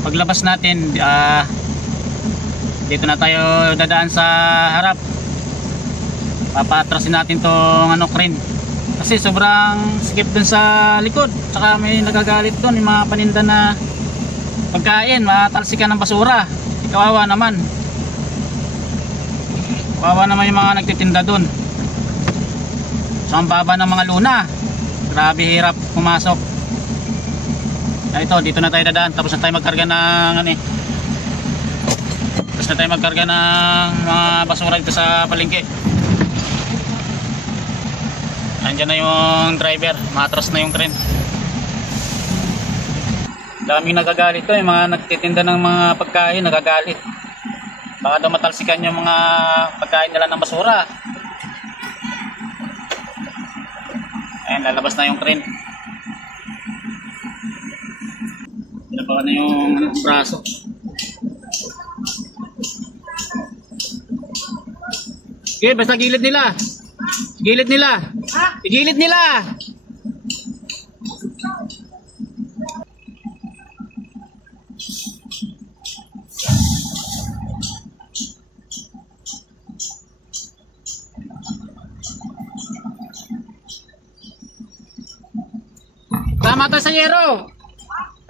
paglabas natin, dito na tayo dadaan sa harap. Papatrasin natin tong crane kasi sobrang sikip dun sa likod, tsaka may nagagalit dun, yung mga paninda na pagkain, matalsikan ng basura. Kawawa naman yung mga nagtitinda dun. So ang baba ng mga luna, grabe hirap pumasok. Ito, dito na tayo dadaan, tapos na tayo magkarga ng mga basura dito sa palengke. Nandiyan na yung driver, matras na yung crane. Daming nagagalit to, yung mga nagtitinda ng mga pagkain nagagalit. Baka daw matalsikan yung mga pagkain nila ng basura. Ayan, lalabas na yung crane. Labakan na yung braso. Okay, basta gilid nila. Gilid nila. Igilid nila. Tama to sa yero.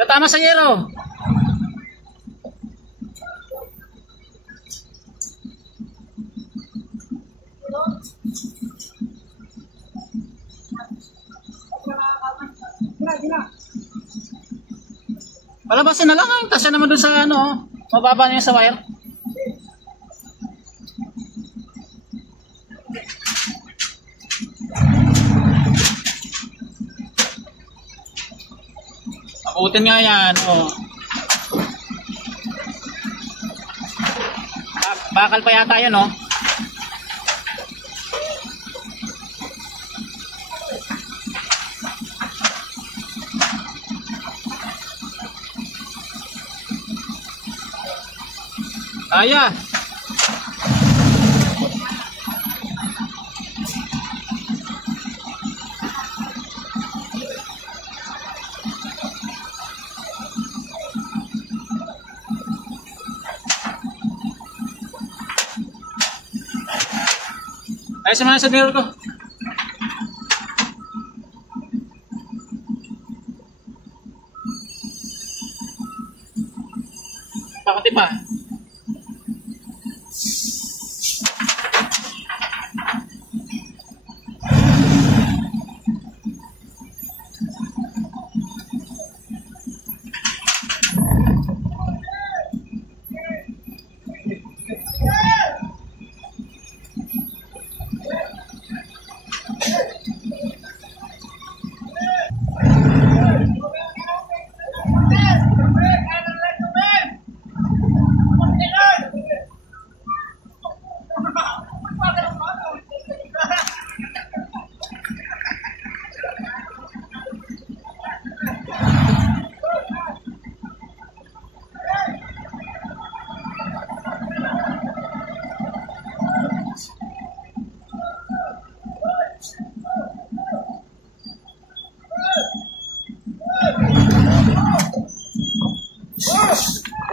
Tama sa yero. Palabasin na lang, kasi naman doon sa mababa na yung sa wire. Akutin nga yan, bakal pa yata yan, Aya. Ay, sama na sa mirror ko. Pakati pa.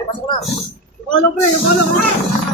Pasok na. Yung balong pre, yung balong.